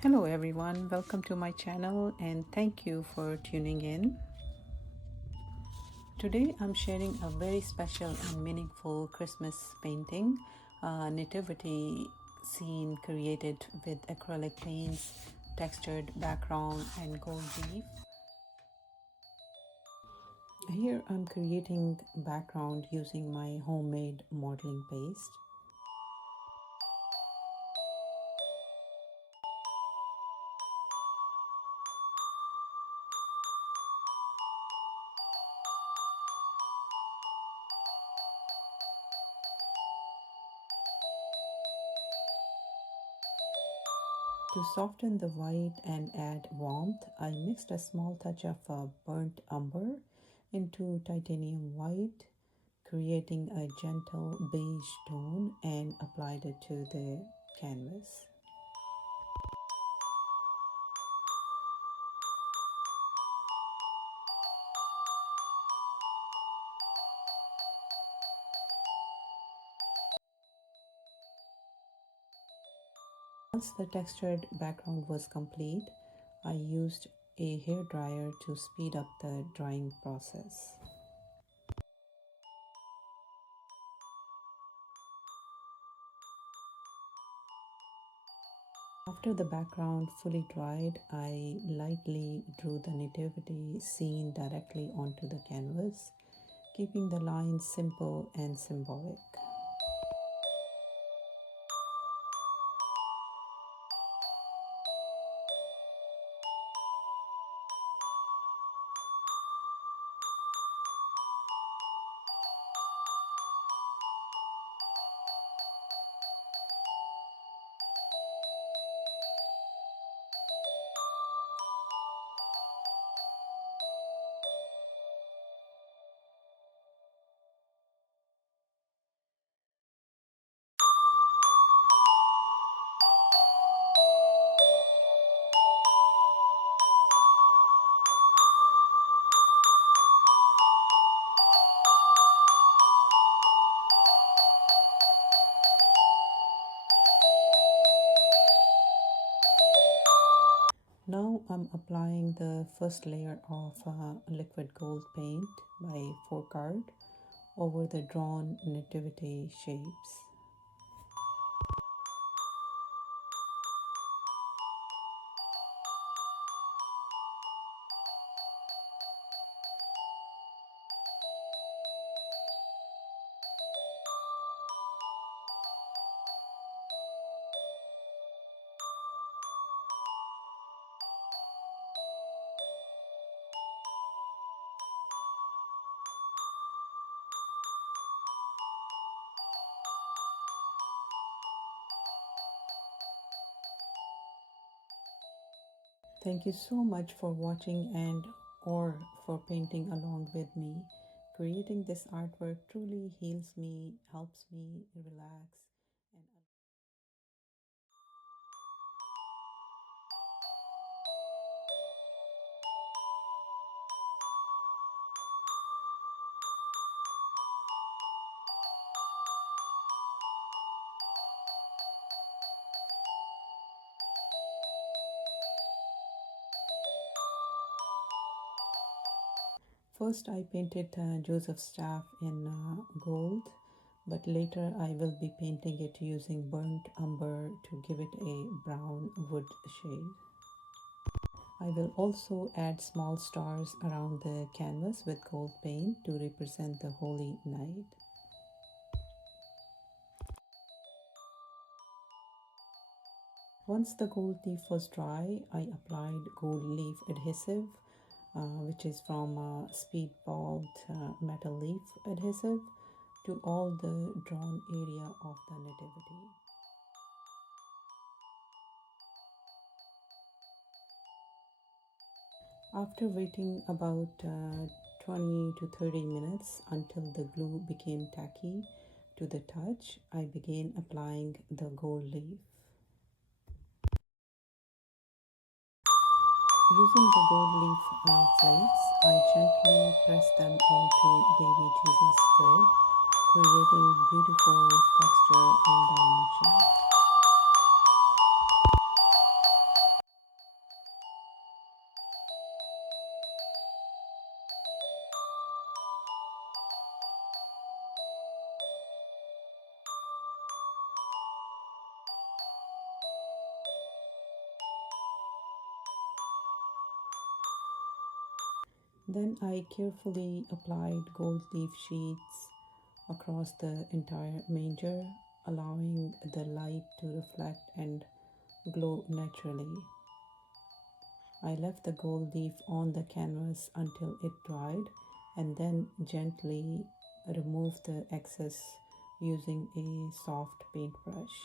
Hello everyone, welcome to my channel and thank you for tuning in. Today I'm sharing a very special and meaningful Christmas painting, a nativity scene created with acrylic paints, textured background and gold leaf. Here I'm creating background using my homemade modeling paste. To soften the white and add warmth, I mixed a small touch of burnt umber into titanium white, creating a gentle beige tone, and applied it to the canvas. Once the textured background was complete, I used a hair dryer to speed up the drying process. After the background fully dried, I lightly drew the nativity scene directly onto the canvas, keeping the lines simple and symbolic. Now I'm applying the first layer of liquid gold paint by 4 card over the drawn nativity shapes. Thank you so much for watching and or for painting along with me. Creating this artwork truly heals me, helps me relax and first I painted Joseph's staff in gold, but later I will be painting it using burnt umber to give it a brown wood shade. I will also add small stars around the canvas with gold paint to represent the Holy Night. Once the gold leaf was dry, I applied gold leaf adhesive, which is from Speedball metal leaf adhesive, to all the drawn area of the nativity. After waiting about 20 to 30 minutes until the glue became tacky to the touch, I began applying the gold leaf. Using the gold leaf flakes, I gently press them onto baby Jesus' squid, creating beautiful texture and dimension. Then I carefully applied gold leaf sheets across the entire manger, allowing the light to reflect and glow naturally. I left the gold leaf on the canvas until it dried and then gently removed the excess using a soft paintbrush.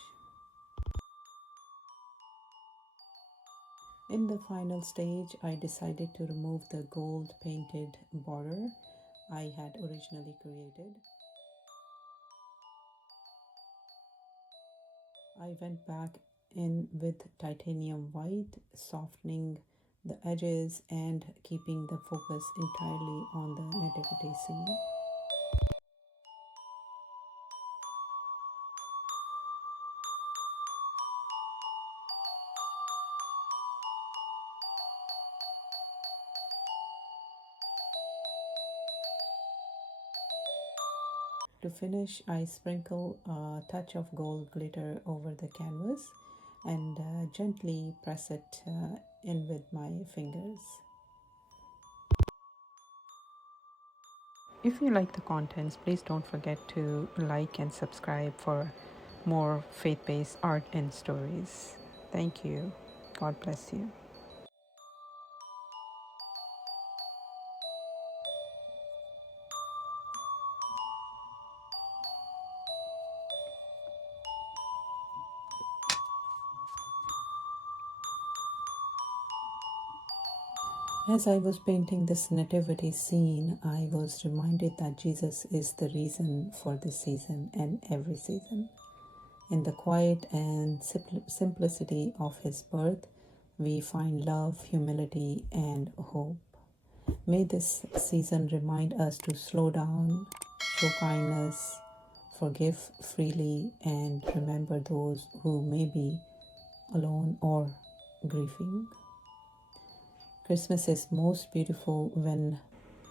In the final stage, I decided to remove the gold painted border I had originally created. I went back in with titanium white, softening the edges and keeping the focus entirely on the nativity scene. To finish, I sprinkle a touch of gold glitter over the canvas and gently press it in with my fingers. If you like the contents, please don't forget to like and subscribe for more faith-based art and stories. Thank you. God bless you. As I was painting this nativity scene, I was reminded that Jesus is the reason for this season and every season. In the quiet and simplicity of his birth, we find love, humility, and hope. May this season remind us to slow down, show kindness, forgive freely, and remember those who may be alone or grieving. Christmas is most beautiful when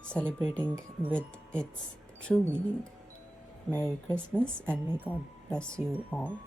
celebrating with its true meaning. Merry Christmas and may God bless you all.